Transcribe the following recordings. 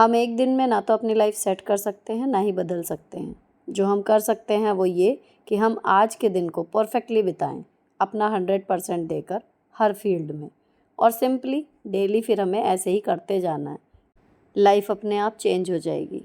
हम एक दिन में ना तो अपनी लाइफ सेट कर सकते हैं, ना ही बदल सकते हैं। जो हम कर सकते हैं वो ये कि हम आज के दिन को परफेक्टली बिताएं, अपना 100% देकर हर फील्ड में, और सिंपली डेली फिर हमें ऐसे ही करते जाना है। लाइफ अपने आप चेंज हो जाएगी।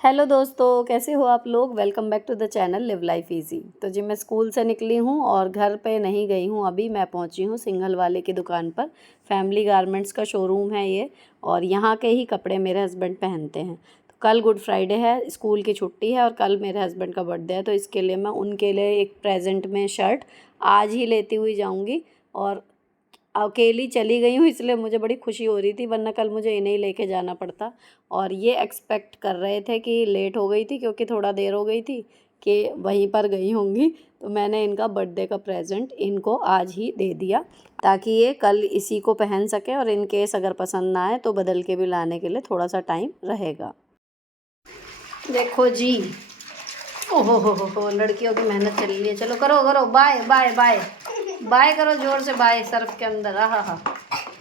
हेलो दोस्तों, कैसे हो आप लोग। Welcome back to the channel live life easy. तो जी मैं स्कूल से निकली हूँ और घर पे नहीं गई हूँ अभी। मैं पहुँची हूँ सिंघल वाले की दुकान पर। फैमिली गारमेंट्स का शोरूम है ये, और यहाँ के ही कपड़े मेरे हस्बैंड पहनते हैं। तो कल गुड फ्राइडे है, स्कूल की छुट्टी है, और कल मेरे हस्बैंड का बर्थडे है, तो इसके लिए मैं उनके लिए एक प्रेजेंट में शर्ट आज ही लेती हुई जाऊँगी। और अकेली चली गई हूँ इसलिए मुझे बड़ी खुशी हो रही थी, वरना कल मुझे इन्हें ही लेके जाना पड़ता। और ये एक्सपेक्ट कर रहे थे कि लेट हो गई थी, क्योंकि थोड़ा देर हो गई थी कि वहीं पर गई होंगी। तो मैंने इनका बर्थडे का प्रेजेंट इनको आज ही दे दिया, ताकि ये कल इसी को पहन सके, और इन केस अगर पसंद ना आए तो बदल के भी लाने के लिए थोड़ा सा टाइम रहेगा। देखो जी, ओहो हो, लड़कियों की मेहनत चल रही है। चलो करो करो, बाय बाय बाय बाय करो, जोर से बाय। सर्फ के अंदर हाँ हाँ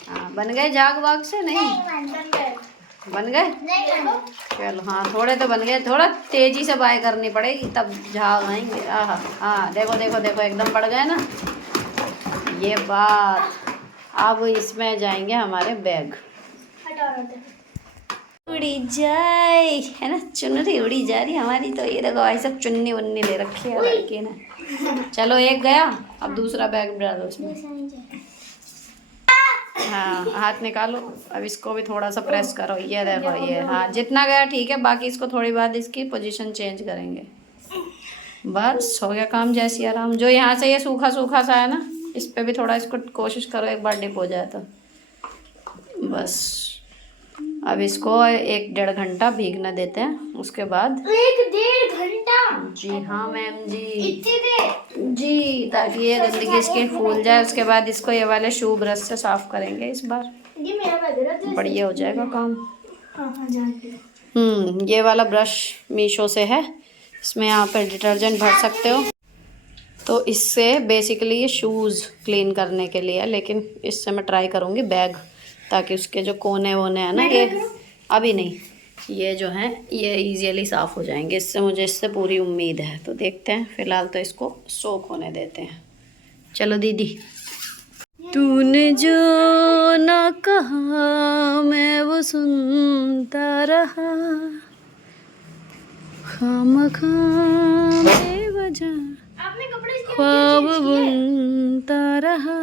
हाँ, बन गए झाग वाग से? नहीं बन गए। चलो हाँ, थोड़े तो बन गए। थोड़ा तेजी से बाय करनी पड़ेगी तब झाग आएंगे। हाँ हाँ, देखो देखो देखो, एकदम पड़ गए ना। ये बात। अब इसमें जाएंगे हमारे बैग। उड़ी जाए है ना, चुनरी उड़ी जा रही हमारी। तो ये देखो भाई, सब चुन्नी वन्नी ले रखी है लड़की ने। चलो एक गया, अब दूसरा बैग डालो उसमें। हाँ, हाथ निकालो। अब इसको भी थोड़ा सा प्रेस करो। ये देखो, ये हाँ, जितना गया ठीक है, बाकी इसको थोड़ी बात इसकी पोजीशन चेंज करेंगे। बस हो गया काम। जैसी आराम। जो यहाँ से ये सूखा सूखा सा है ना, इस पे भी थोड़ा इसको कोशिश करो एक बार डिप हो जाए तो। बस अब इसको 1-1.5 घंटा भीगने देते हैं, उसके बाद 1-1.5 घंटा। जी हाँ मैम जी, इतनी देर जी, ताकि ये गंदगी इसकी फूल जाए। उसके बाद इसको ये वाले शू ब्रश से साफ करेंगे इस बार। ये मेरा बढ़िया हो जाएगा काम। ये वाला ब्रश मीशो से है। इसमें यहाँ पर डिटर्जेंट भर सकते हो। तो इससे बेसिकली ये शूज़ क्लीन करने के लिए है, लेकिन इससे मैं ट्राई करूँगी बैग, ताकि उसके जो कोने वोने हैं ना, ये अभी नहीं, ये जो हैं ये इजीली साफ़ हो जाएंगे इससे। मुझे इससे पूरी उम्मीद है। तो देखते हैं, फ़िलहाल तो इसको सोख होने देते हैं। चलो दीदी। तूने जो ना कहा मैं वो सुनता रहा, खामखा बेवजह ख्वाब बुनता रहा।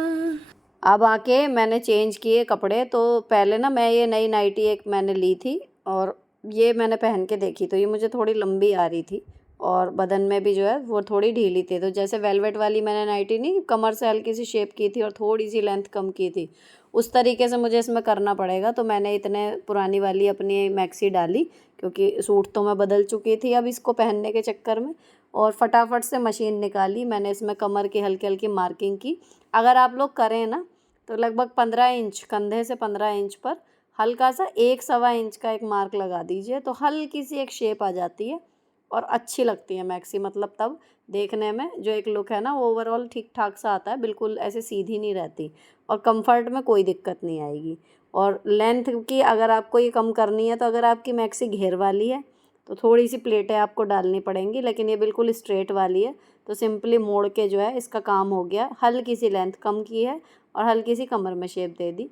अब आके मैंने चेंज किए कपड़े। तो पहले ना मैं ये नई नाइटी एक मैंने ली थी, और ये मैंने पहन के देखी, तो ये मुझे थोड़ी लंबी आ रही थी, और बदन में भी जो है वो थोड़ी ढीली थी। तो जैसे वेलवेट वाली मैंने नाइटी नहीं, कमर से हल्की सी शेप की थी और थोड़ी सी लेंथ कम की थी, उस तरीके से मुझे इसमें करना पड़ेगा। तो मैंने इतने पुरानी वाली अपनी मैक्सी डाली, क्योंकि सूट तो मैं बदल चुकी थी अब इसको पहनने के चक्कर में। और फटाफट से मशीन निकाली मैंने, इसमें कमर की हल्की हल्की मार्किंग की। अगर आप लोग करें ना, तो लगभग 15 इंच, कंधे से 15 इंच पर हल्का सा 1-1.25 इंच का एक मार्क लगा दीजिए, तो हल्की सी एक शेप आ जाती है और अच्छी लगती है मैक्सी। मतलब तब देखने में जो एक लुक है ना, वो ओवरऑल ठीक ठाक सा आता है, बिल्कुल ऐसे सीधी नहीं रहती, और कंफर्ट में कोई दिक्कत नहीं आएगी। और लेंथ की अगर आपको ये कम करनी है, तो अगर आपकी मैक्सी घेर वाली है तो थोड़ी सी प्लेटें आपको डालनी पड़ेंगी, लेकिन ये बिल्कुल स्ट्रेट वाली है, तो सिंपली मोड़ के जो है इसका काम हो गया। हल्की सी लेंथ कम की है और हल्की सी कमर में शेप दे दी।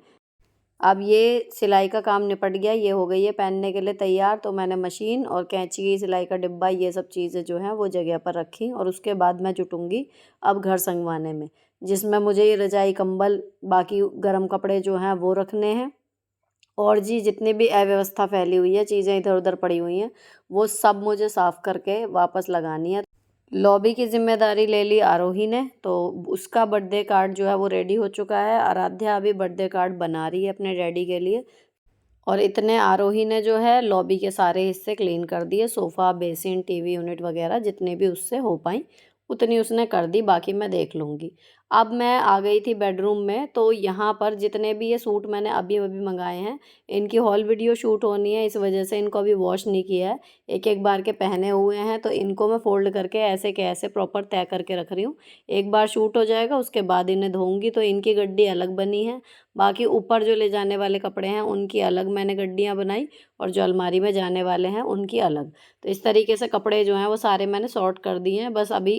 अब ये सिलाई का काम निपट गया, ये हो गई है पहनने के लिए तैयार। तो मैंने मशीन और कैंची, सिलाई का डिब्बा, ये सब चीज़ें जो हैं वो जगह पर रखी, और उसके बाद मैं जुटूंगी अब घर संगवाने में, जिसमें मुझे ये रजाई कंबल, बाकी गर्म कपड़े जो हैं वो रखने हैं, और जी जितनी भी अव्यवस्था फैली हुई है, चीज़ें इधर उधर पड़ी हुई हैं, वो सब मुझे साफ़ करके वापस लगानी है। लॉबी की ज़िम्मेदारी ले ली आरोही ने, तो उसका बर्थडे कार्ड जो है वो रेडी हो चुका है। आराध्या अभी बर्थडे कार्ड बना रही है अपने डैडी के लिए। और इतने आरोही ने जो है लॉबी के सारे हिस्से क्लीन कर दिए, सोफ़ा, बेसिन, टीवी यूनिट वगैरह जितने भी उससे हो पाई उतनी उसने कर दी, बाकी मैं देख लूँगी। अब मैं आ गई थी बेडरूम में, तो यहाँ पर जितने भी ये सूट मैंने अभी अभी मंगाए हैं, इनकी हॉल वीडियो शूट होनी है, इस वजह से इनको अभी वॉश नहीं किया है। एक एक बार के पहने हुए हैं, तो इनको मैं फ़ोल्ड करके ऐसे के ऐसे प्रॉपर तय करके रख रही हूँ। एक बार शूट हो जाएगा उसके बाद इन्हें धोऊँगी, तो इनकी गड्डी अलग बनी है। बाकी ऊपर जो ले जाने वाले कपड़े हैं उनकी अलग मैंने गड्डियाँ बनाई, और जो अलमारी में जाने वाले हैं उनकी अलग। तो इस तरीके से कपड़े जो हैं वो सारे मैंने सॉर्ट कर दिए हैं, बस अभी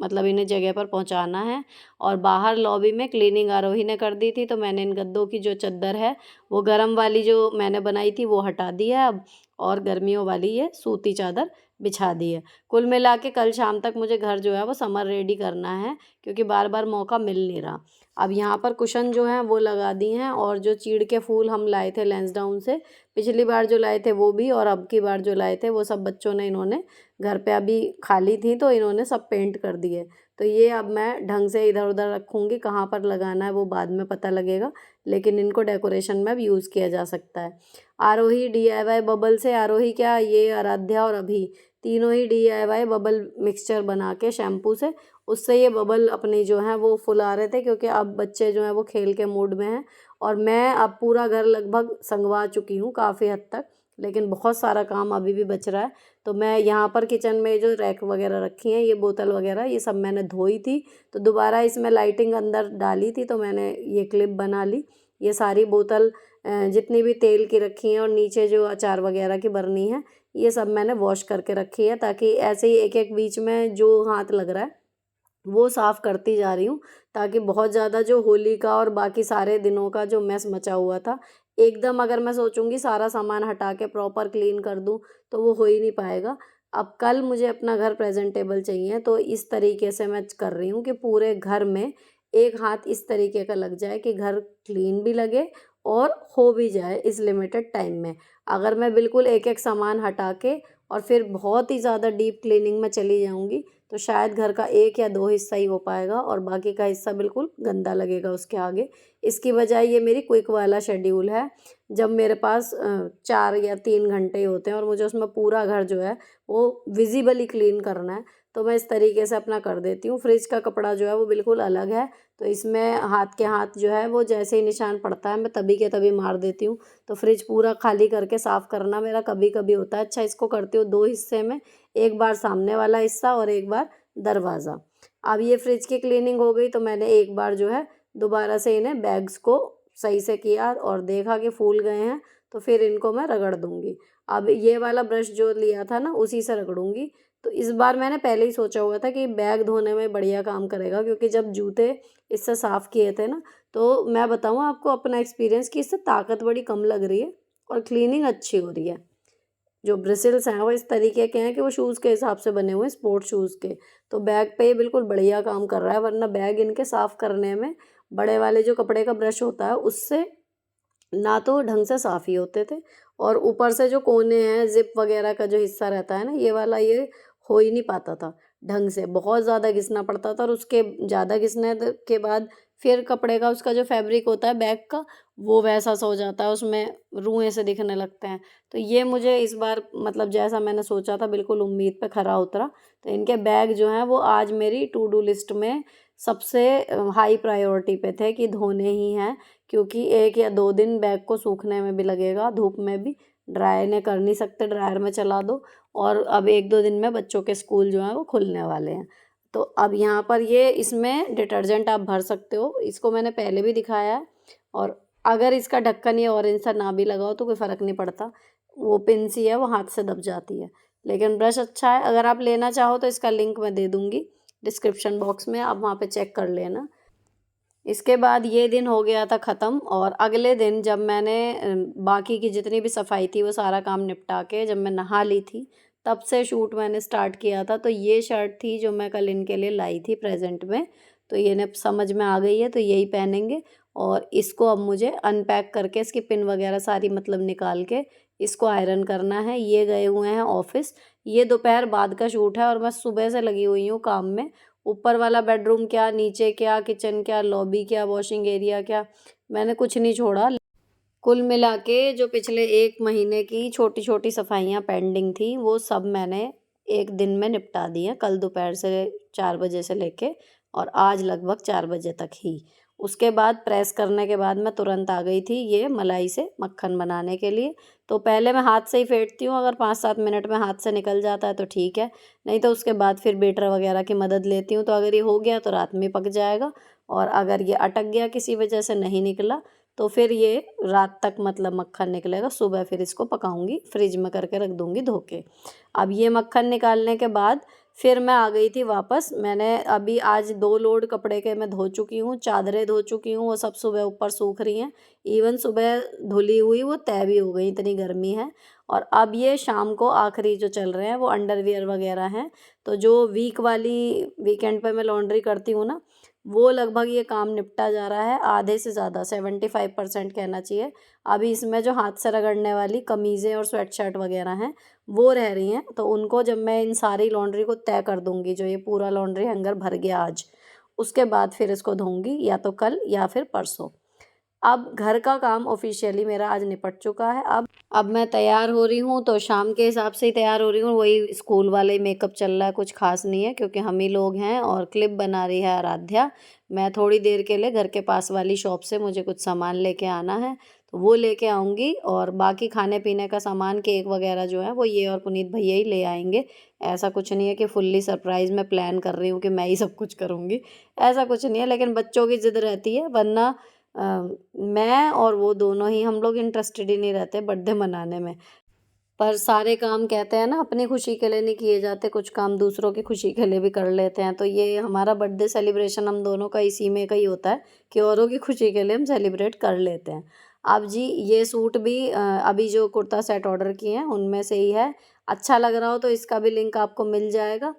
मतलब इन्हें जगह पर पहुंचाना है। और बाहर लॉबी में क्लीनिंग आरोही ने कर दी थी, तो मैंने इन गद्दों की जो चद्दर है वो गर्म वाली जो मैंने बनाई थी वो हटा दी है अब, और गर्मियों वाली ये सूती चादर बिछा दी है। कुल मिला के कल शाम तक मुझे घर जो है वो समर रेडी करना है, क्योंकि बार बार मौका मिल नहीं रहा। अब यहाँ पर कुशन जो हैं वो लगा दी हैं, और जो चीड़ के फूल हम लाए थे लैंसडाउन से, पिछली बार जो लाए थे वो भी, और अब की बार जो लाए थे वो सब बच्चों ने, इन्होंने घर पे अभी खाली थी तो इन्होंने सब पेंट कर दिए। तो ये अब मैं ढंग से इधर उधर रखूँगी, कहाँ पर लगाना है वो बाद में पता लगेगा, लेकिन इनको डेकोरेशन में अब यूज़ किया जा सकता है। आरोही DIY बबल से, आरोही क्या, ये आराध्या और अभी तीनों ही DIY बबल मिक्सचर बना के शैम्पू से, उससे ये बबल अपनी जो हैं वो फुला रहे थे, क्योंकि अब बच्चे जो हैं वो खेल के मूड में हैं। और मैं अब पूरा घर लगभग संगवा चुकी हूँ काफ़ी हद तक, लेकिन बहुत सारा काम अभी भी बच रहा है। तो मैं यहाँ पर किचन में जो रैक वगैरह रखी हैं, ये बोतल वगैरह ये सब मैंने धोई थी, तो दोबारा इसमें लाइटिंग अंदर डाली थी, तो मैंने ये क्लिप बना ली। ये सारी बोतल जितनी भी तेल की रखी हैं, और नीचे जो अचार वगैरह की बरनी है, ये सब मैंने वॉश करके रखी है, ताकि ऐसे ही एक एक बीच में जो हाथ लग रहा है वो साफ़ करती जा रही हूँ, ताकि बहुत ज़्यादा जो होली का और बाकी सारे दिनों का जो मैस मचा हुआ था, एकदम अगर मैं सोचूंगी सारा सामान हटा के प्रॉपर क्लीन कर दूँ, तो वो हो ही नहीं पाएगा। अब कल मुझे अपना घर प्रेजेंटेबल चाहिए, तो इस तरीके से मैं कर रही हूँ कि पूरे घर में एक हाथ इस तरीके का लग जाए कि घर क्लीन भी लगे और हो भी जाए इस लिमिटेड टाइम में। अगर मैं बिल्कुल एक एक सामान हटा के और फिर बहुत ही ज़्यादा डीप क्लीनिंग में चली जाऊँगी, तो शायद घर का 1 या 2 हिस्सा ही हो पाएगा, और बाकी का हिस्सा बिल्कुल गंदा लगेगा उसके आगे। इसकी बजाय ये मेरी क्विक वाला शेड्यूल है, जब मेरे पास 4 या 3 घंटे ही होते हैं और मुझे उसमें पूरा घर जो है वो विज़िबली क्लीन करना है, तो मैं इस तरीके से अपना कर देती हूँ। फ्रिज का कपड़ा जो है वो बिल्कुल अलग है, तो इसमें हाथ के हाथ जो है वो जैसे ही निशान पड़ता है मैं तभी के तभी मार देती हूँ। तो फ्रिज पूरा खाली करके साफ़ करना मेरा कभी कभी होता है। अच्छा, इसको करती हूँ 2 हिस्से में, एक बार सामने वाला हिस्सा और एक बार दरवाज़ा। अब ये फ्रिज की क्लीनिंग हो गई, तो मैंने एक बार जो है दोबारा से इन्हें बैग्स को सही से किया और देखा कि फूल गए हैं, तो फिर इनको मैं रगड़ दूँगी। अब ये वाला ब्रश जो लिया था ना उसी से रगड़ूँगी। तो इस बार मैंने पहले ही सोचा हुआ था कि बैग धोने में बढ़िया काम करेगा, क्योंकि जब जूते इससे साफ़ किए थे ना, तो मैं बताऊँ आपको अपना एक्सपीरियंस कि इससे ताकत बड़ी कम लग रही है और क्लीनिंग अच्छी हो रही है। जो ब्रिसल्स हैं वो इस तरीके के हैं कि वो शूज़ के हिसाब से बने हुए हैं, स्पोर्ट्स शूज़ के। तो बैग पे ये बिल्कुल बढ़िया काम कर रहा है, वरना बैग इनके साफ़ करने में बड़े वाले जो कपड़े का ब्रश होता है उससे ना तो ढंग से साफ़ ही होते थे, और ऊपर से जो कोने हैं, ज़िप वगैरह का जो हिस्सा रहता है ना, ये वाला ये हो ही नहीं पाता था ढंग से, बहुत ज़्यादा घिसना पड़ता था, और उसके ज़्यादा घिसने के बाद फिर कपड़े का उसका जो फैब्रिक होता है बैग का, वो वैसा सा हो जाता है, उसमें रुएँ से दिखने लगते हैं। तो ये मुझे इस बार मतलब जैसा मैंने सोचा था बिल्कुल उम्मीद पे खरा उतरा। तो इनके बैग जो हैं वो आज मेरी टू डू लिस्ट में सबसे हाई प्रायोरिटी पे थे कि धोने ही हैं, क्योंकि 1 या 2 दिन बैग को सूखने में भी लगेगा, धूप में भी, ड्राई ने कर नहीं सकते, ड्रायर में चला दो। और अब 1-2 दिन में बच्चों के स्कूल जो हैं वो खुलने वाले हैं। तो अब यहाँ पर ये इसमें डिटर्जेंट आप भर सकते हो, इसको मैंने पहले भी दिखाया है, और अगर इसका ढक्कन ये ऑरेंज सा ना भी लगाओ तो कोई फ़र्क नहीं पड़ता, वो पिन सी है वो हाथ से दब जाती है। लेकिन ब्रश अच्छा है, अगर आप लेना चाहो तो इसका लिंक मैं दे दूँगी डिस्क्रिप्शन बॉक्स में, आप वहाँ पे चेक कर लेना। इसके बाद ये दिन हो गया था ख़त्म, और अगले दिन जब मैंने बाकी की जितनी भी सफाई थी वो सारा काम निपटा के जब मैं नहा ली थी, तब से शूट मैंने स्टार्ट किया था। तो ये शर्ट थी जो मैं कल इनके लिए लाई थी प्रेजेंट में, तो ये ने समझ में आ गई है, तो यही पहनेंगे। और इसको अब मुझे अनपैक करके इसकी पिन वगैरह सारी मतलब निकाल के इसको आयरन करना है। ये गए हुए हैं ऑफिस। ये दोपहर बाद का शूट है और मैं सुबह से लगी हुई हूँ काम में। ऊपर वाला बेडरूम क्या, नीचे क्या, किचन क्या, लॉबी क्या, वॉशिंग एरिया क्या, मैंने कुछ नहीं छोड़ा। कुल मिला के जो पिछले 1 महीने की छोटी छोटी सफाइयाँ पेंडिंग थी वो सब मैंने एक दिन में निपटा दी हैं, कल दोपहर से 4 बजे से लेके और आज लगभग 4 बजे तक ही। उसके बाद प्रेस करने के बाद मैं तुरंत आ गई थी ये मलाई से मक्खन बनाने के लिए। तो पहले मैं हाथ से ही फेंटती हूँ, अगर 5-7 मिनट में हाथ से निकल जाता है तो ठीक है, नहीं तो उसके बाद फिर बेटर वगैरह की मदद लेती हूँ। तो अगर ये हो गया तो रात में पक जाएगा और अगर ये अटक गया किसी वजह से नहीं निकला तो फिर ये रात तक मतलब मक्खन निकलेगा। सुबह फिर इसको पकाऊंगी, फ्रिज में करके रख दूंगी धो के। अब ये मक्खन निकालने के बाद फिर मैं आ गई थी वापस। मैंने अभी आज 2 लोड कपड़े के मैं धो चुकी हूँ, चादरें धो चुकी हूँ, वो सब सुबह ऊपर सूख रही हैं। इवन सुबह धुली हुई वो तय भी हो गई, इतनी गर्मी है। और अब ये शाम को आखिरी जो चल रहे हैं वो अंडरवियर वगैरह हैं। तो जो वीकेंड पे मैं लॉन्ड्री करती हूँ ना, वो लगभग ये काम निपटा जा रहा है, आधे से ज़्यादा 75% कहना चाहिए। अभी इसमें जो हाथ से रगड़ने वाली कमीज़ें और स्वेट शर्ट वगैरह हैं वो रह रही हैं। तो उनको जब मैं इन सारी लॉन्ड्री को तय कर दूंगी, जो ये पूरा लॉन्ड्री हैंगर भर गया आज, उसके बाद फिर इसको धोऊंगी या तो कल या फिर परसों। अब घर का काम ऑफिशियली मेरा आज निपट चुका है। अब मैं तैयार हो रही हूँ, तो शाम के हिसाब से ही तैयार हो रही हूँ, वही स्कूल वाले मेकअप चल रहा है, कुछ खास नहीं है क्योंकि हम ही लोग हैं। और क्लिप बना रही है आराध्या। मैं थोड़ी देर के लिए घर के पास वाली शॉप से मुझे कुछ सामान लेके आना है, तो वो लेके आऊँगी। और बाकी खाने पीने का सामान, केक वगैरह जो है वो ये और पुनीत भैया ही ले आएंगे। ऐसा कुछ नहीं है कि फुल्ली सरप्राइज़ मैं प्लान कर रही हूँ कि मैं ही सब कुछ करूँगी, ऐसा कुछ नहीं है। लेकिन बच्चों की ज़िद रहती है, वरना मैं और वो दोनों ही, हम लोग इंटरेस्टेड ही नहीं रहते बर्थडे मनाने में। पर सारे काम कहते हैं ना अपनी खुशी के लिए नहीं किए जाते, कुछ काम दूसरों की खुशी के लिए भी कर लेते हैं। तो ये हमारा बर्थडे सेलिब्रेशन हम दोनों का इसी में का ही होता है कि औरों की खुशी के लिए हम सेलिब्रेट कर लेते हैं। अब जी ये सूट भी अभी जो कुर्ता सेट ऑर्डर किए हैं उनमें से ही है। अच्छा लग रहा हो तो इसका भी लिंक आपको मिल जाएगा,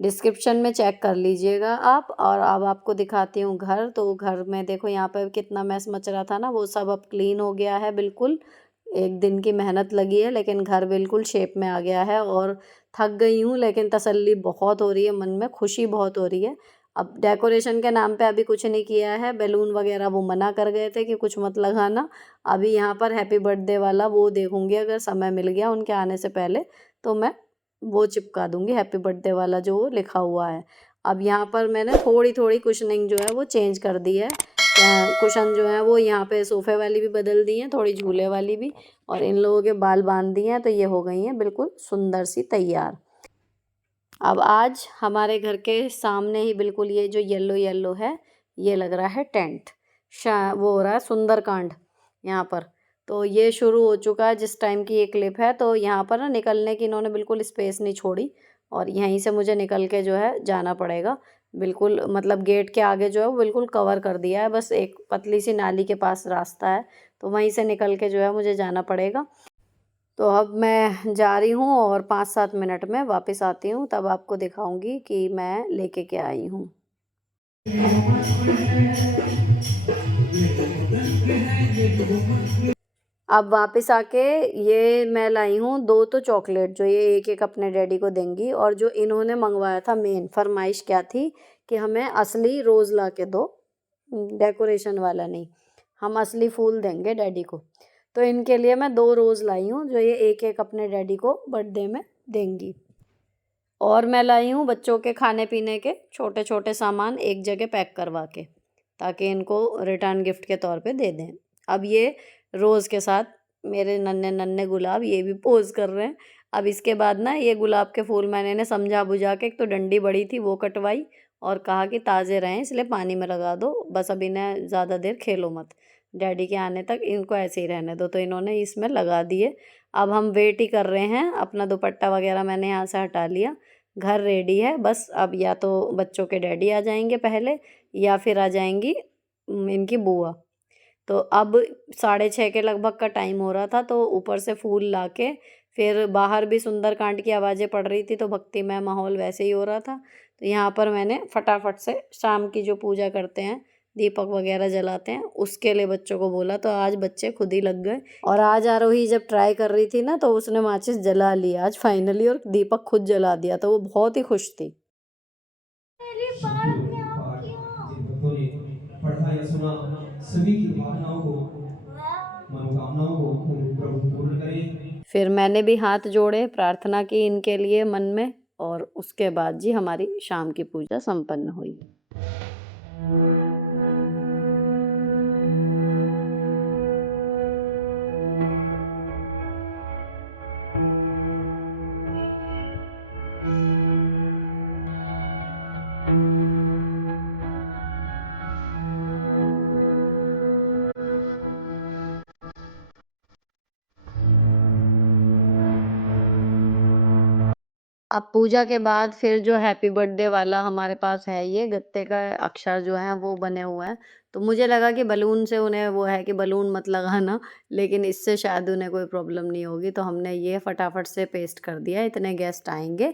डिस्क्रिप्शन में चेक कर लीजिएगा आप। और अब आपको दिखाती हूँ घर। तो घर में देखो यहाँ पर कितना मैस मच रहा था ना, वो सब अब क्लीन हो गया है बिल्कुल। एक दिन की मेहनत लगी है लेकिन घर बिल्कुल शेप में आ गया है। और थक गई हूँ लेकिन तसल्ली बहुत हो रही है, मन में खुशी बहुत हो रही है। अब डेकोरेशन के नाम पे अभी कुछ नहीं किया है, बैलून वगैरह वो मना कर गए थे कि कुछ मत लगाना। अभी यहाँ पर हैप्पी बर्थडे वाला वो देखूँगी, अगर समय मिल गया उनके आने से पहले तो मैं वो चिपका दूंगी, हैप्पी बर्थडे वाला जो वो लिखा हुआ है। अब यहाँ पर मैंने थोड़ी थोड़ी कुशनिंग जो है वो चेंज कर दी है। कुशन जो है वो यहाँ पे सोफ़े वाली भी बदल दी हैं, थोड़ी झूले वाली भी, और इन लोगों के बाल बांध दिए हैं। तो ये हो गई हैं बिल्कुल सुंदर सी तैयार। अब आज हमारे घर के सामने ही बिल्कुल ये जो येलो येलो है, ये लग रहा है टेंट। वो हो रहा है सुंदरकांड यहाँ पर। तो ये शुरू हो चुका है जिस टाइम की ये क्लिप है। तो यहाँ पर ना निकलने की इन्होंने बिल्कुल स्पेस नहीं छोड़ी और यहीं से मुझे निकल के जो है जाना पड़ेगा। बिल्कुल मतलब गेट के आगे जो है वो बिल्कुल कवर कर दिया है, बस एक पतली सी नाली के पास रास्ता है, तो वहीं से निकल के जो है मुझे जाना पड़ेगा। तो अब मैं जा रही हूँ और 5-7 मिनट में वापस आती हूँ, तब आपको दिखाऊंगी कि मैं लेके क्या आई हूँ। अब वापस आके ये मैं लाई हूँ 2 तो चॉकलेट, जो ये एक एक अपने डैडी को देंगी। और जो इन्होंने मंगवाया था, मेन फरमाइश क्या थी कि हमें असली रोज़ ला के दो, डेकोरेशन वाला नहीं, हम असली फूल देंगे डैडी को। तो इनके लिए मैं 2 रोज़ लाई हूँ जो ये एक एक अपने डैडी को बर्थडे में देंगी। और मैं लाई हूँ बच्चों के खाने पीने के छोटे छोटे सामान एक जगह पैक करवा के, ताकि इनको रिटर्न गिफ्ट के तौर पे दे दें। अब ये रोज़ के साथ मेरे नन्हे नन्हे गुलाब ये भी पोज कर रहे हैं। अब इसके बाद ना ये गुलाब के फूल मैंने इन्हें समझा बुझा के, एक तो डंडी बड़ी थी वो कटवाई और कहा कि ताज़े रहें इसलिए पानी में लगा दो, बस अब इन्हें ज़्यादा देर खेलो मत, डैडी के आने तक इनको ऐसे ही रहने दो। तो इन्होंने इसमें लगा दिए। अब हम वेट ही कर रहे हैं, अपना दुपट्टा वगैरह मैंने यहाँ से हटा लिया, घर रेडी है। बस अब या तो बच्चों के डैडी आ जाएंगे पहले या फिर आ जाएंगी इनकी बुआ। तो अब 6:30 के लगभग का टाइम हो रहा था, तो ऊपर से फूल लाके फिर बाहर भी सुंदरकांड की आवाज़ें पड़ रही थी, तो भक्तिमय माहौल वैसे ही हो रहा था। तो यहाँ पर मैंने फटाफट से शाम की जो पूजा करते हैं दीपक वगैरह जलाते हैं, उसके लिए बच्चों को बोला, तो आज बच्चे खुद ही लग गए। और आज आरोही जब ट्राई कर रही थी ना, तो उसने माचिस जला ली आज फाइनली, और दीपक खुद जला दिया, तो वो बहुत ही खुश थी। पढ़ा या सुना, सभी की भावनाओं को, मनोकामनाओं को प्रभु पूर्ण करे। फिर मैंने भी हाथ जोड़े, प्रार्थना की इनके लिए मन में, और उसके बाद जी हमारी शाम की पूजा संपन्न हुई। अब पूजा के बाद फिर जो हैप्पी बर्थडे वाला हमारे पास है, ये गत्ते का अक्षर जो है वो बने हुए हैं। तो मुझे लगा कि बलून से उन्हें वो है कि बलून मत लगाना, लेकिन इससे शायद उन्हें कोई प्रॉब्लम नहीं होगी, तो हमने ये फटाफट से पेस्ट कर दिया, इतने गेस्ट आएंगे।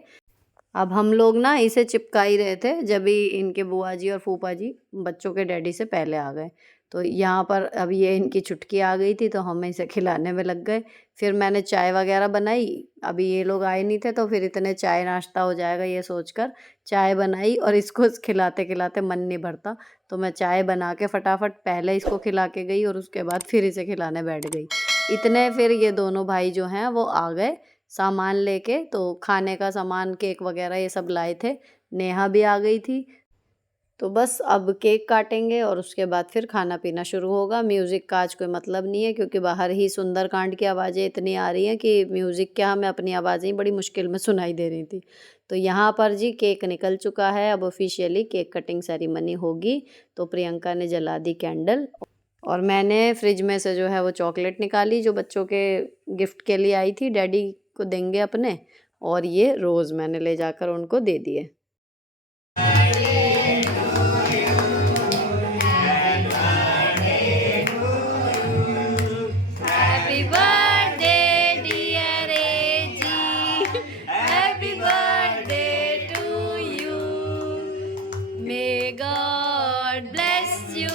अब हम लोग ना इसे चिपका ही रहे थे, जब भी इनके बुआ जी और फूफा जी बच्चों के डैडी से पहले आ गए। तो यहाँ पर अब ये इनकी चुटकी आ गई थी, तो हम इसे खिलाने में लग गए। फिर मैंने चाय वगैरह बनाई, अभी ये लोग आए नहीं थे, तो फिर इतने चाय नाश्ता हो जाएगा ये सोचकर चाय बनाई, और इसको खिलाते खिलाते मन नहीं भरता, तो मैं चाय बना के फटाफट पहले इसको खिला के गई, और उसके बाद फिर इसे खिलाने बैठ गई। इतने फिर ये दोनों भाई जो हैं वो आ गए सामान लेके, तो खाने का सामान, केक वगैरह ये सब लाए थे। नेहा भी आ गई थी। तो बस अब केक काटेंगे, और उसके बाद फिर खाना पीना शुरू होगा। म्यूज़िक का आज कोई मतलब नहीं है, क्योंकि बाहर ही सुंदरकांड की आवाज़ें इतनी आ रही हैं कि म्यूज़िक क्या, हमें अपनी आवाज़ें ही बड़ी मुश्किल में सुनाई दे रही थी। तो यहाँ पर जी केक निकल चुका है, अब ऑफिशियली केक कटिंग सेरेमनी होगी। तो प्रियंका ने जला दी कैंडल, और मैंने फ्रिज में से जो है वो चॉकलेट निकाली, जो बच्चों के गिफ्ट के लिए आई थी, डैडी को देंगे अपने, और ये रोज़ मैंने ले जाकर उनको दे दिए। हैप्पी बर्थडे डियर एजी, happy birthday to you, may God bless you.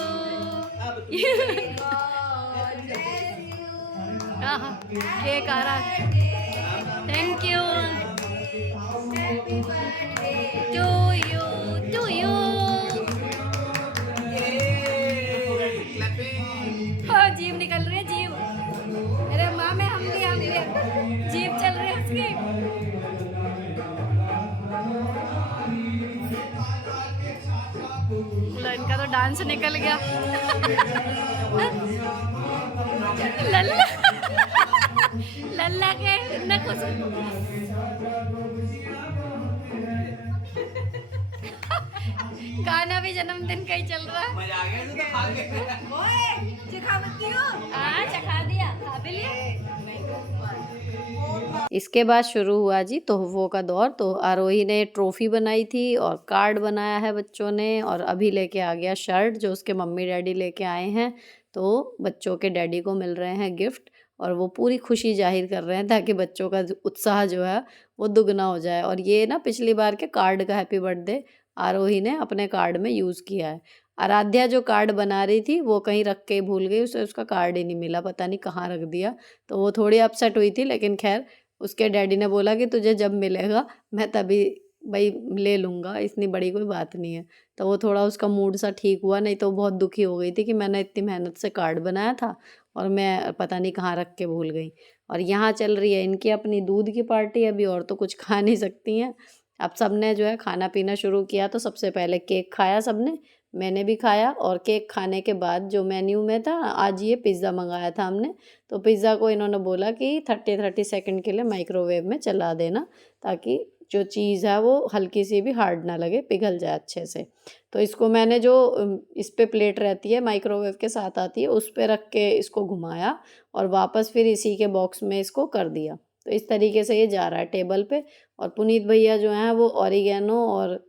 Cake आ रहा, thank you to you, to you. हाँ, जीभ निकल रही है, जीभ, अरे माँ में हम भी जीभ चल रही है उसकी। इनका तो डांस निकल गया। लल्ला लल्ला के न कुछ गाना भी जन्मदिन का ही चल रहा है। मजा आ गया तो खा के। ओए चखा मत दियो। हां चखा दिया, खा भी लिया। इसके बाद शुरू हुआ जी तोहफों का दौर। तो आरोही ने ट्रॉफी बनाई थी और कार्ड बनाया है बच्चों ने, और अभी लेके आ गया शर्ट जो उसके मम्मी डैडी लेके आए हैं। तो बच्चों के डैडी को मिल रहे हैं गिफ्ट, और वो पूरी खुशी जाहिर कर रहे हैं, ताकि बच्चों का उत्साह जो है वो दुगना हो जाए। और ये ना पिछली बार के कार्ड का हैप्पी बर्थडे आरोही ने अपने कार्ड में यूज़ किया है। आराध्या जो कार्ड बना रही थी वो कहीं रख के भूल गई, उसे उसका कार्ड ही नहीं मिला, पता नहीं कहाँ रख दिया। तो वो थोड़ी अपसेट हुई थी, लेकिन खैर उसके डैडी ने बोला कि तुझे जब मिलेगा मैं तभी भाई ले लूँगा, इतनी बड़ी कोई बात नहीं है। तो वो थोड़ा उसका मूड सा ठीक हुआ, नहीं तो बहुत दुखी हो गई थी कि मैंने इतनी मेहनत से कार्ड बनाया था और मैं पता नहीं कहाँ रख के भूल गई। और यहाँ चल रही है इनकी अपनी दूध की पार्टी अभी, और तो कुछ खा नहीं सकती हैं। अब सबने जो है खाना पीना शुरू किया, तो सबसे पहले केक खाया सबने, मैंने भी खाया। और केक खाने के बाद जो मेन्यू में था, आज ये पिज़्ज़ा मंगाया था हमने, तो पिज़्ज़ा को इन्होंने बोला कि 30 सेकंड के लिए माइक्रोवेव में चला देना, ताकि जो चीज़ है वो हल्की सी भी हार्ड ना लगे, पिघल जाए अच्छे से। तो इसको मैंने जो इस पे प्लेट रहती है माइक्रोवेव के साथ आती है, उस पे रख के इसको घुमाया, और वापस फिर इसी के बॉक्स में इसको कर दिया। तो इस तरीके से ये जा रहा है टेबल पे। और पुनीत भैया जो हैं वो ऑरिगेनो और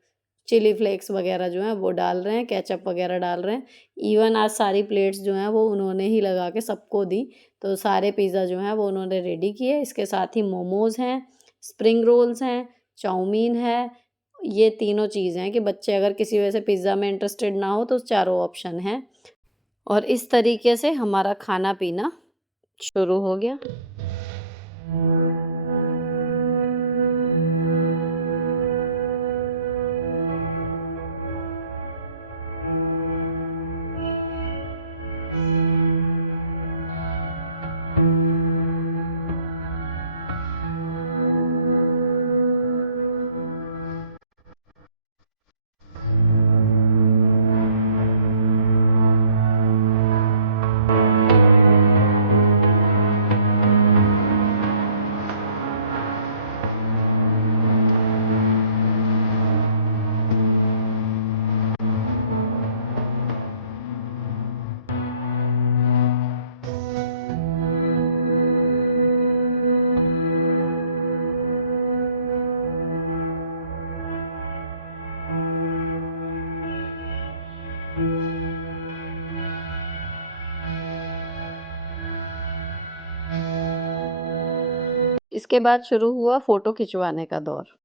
चिली फ्लेक्स वगैरह जो हैं वो डाल रहे हैं, केचप वगैरह डाल रहे हैं। इवन आज सारी प्लेट्स जो हैं वो उन्होंने ही लगा के सबको दी। तो सारे पिज़्ज़ा जो हैं वो उन्होंने रेडी किए। इसके साथ ही मोमोज़ हैं, स्प्रिंग रोल्स हैं, चाउमीन है, ये तीनों चीज़ें हैं कि बच्चे अगर किसी वजह से पिज़्ज़ा में इंटरेस्टेड ना हो तो चारों ऑप्शन हैं। और इस तरीके से हमारा खाना पीना शुरू हो गया। इसके बाद शुरू हुआ फ़ोटो खिंचवाने का दौर।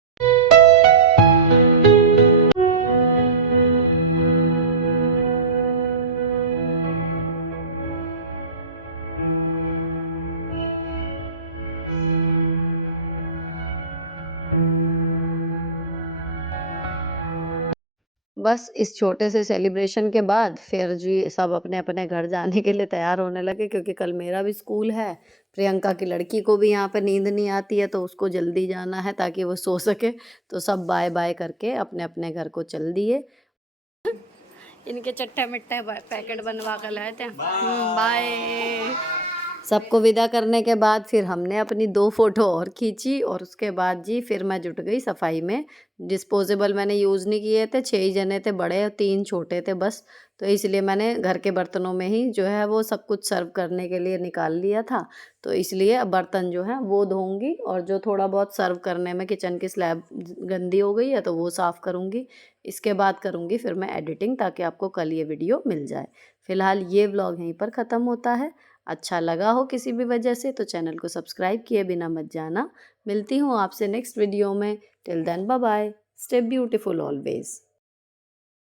बस इस छोटे से सेलिब्रेशन के बाद फिर जी सब अपने-अपने घर जाने के लिए तैयार होने लगे, क्योंकि कल मेरा भी स्कूल है। प्रियंका की लड़की को भी यहाँ पे नींद नहीं आती है, तो उसको जल्दी जाना है ताकि वो सो सके। तो सब बाय-बाय करके अपने-अपने घर को चल दिए। इनके चट्टे-मिट्टे पैकेट बनवा कर लाए थे। बाय। सबको विदा करने के बाद फिर हमने अपनी 2 फ़ोटो और खींची और उसके बाद जी फिर मैं जुट गई सफाई में। डिस्पोज़ेबल मैंने यूज़ नहीं किए थे, 6 ही जने थे बड़े और 3 छोटे थे बस। तो इसलिए मैंने घर के बर्तनों में ही जो है वो सब कुछ सर्व करने के लिए निकाल लिया था। तो इसलिए अब बर्तन जो हैं वो धोऊँगी और जो थोड़ा बहुत सर्व करने में किचन की स्लैब गंदी हो गई है तो वो साफ़ करूँगी। इसके बाद करूँगी फिर मैं एडिटिंग, ताकि आपको कल ये वीडियो मिल जाए। फ़िलहाल ये व्लॉग यहीं पर ख़त्म होता है। अच्छा लगा हो किसी भी वजह से तो चैनल को सब्सक्राइब किए बिना मत जाना। मिलती हूँ आपसे नेक्स्ट वीडियो में। Till then bye bye. Stay beautiful always.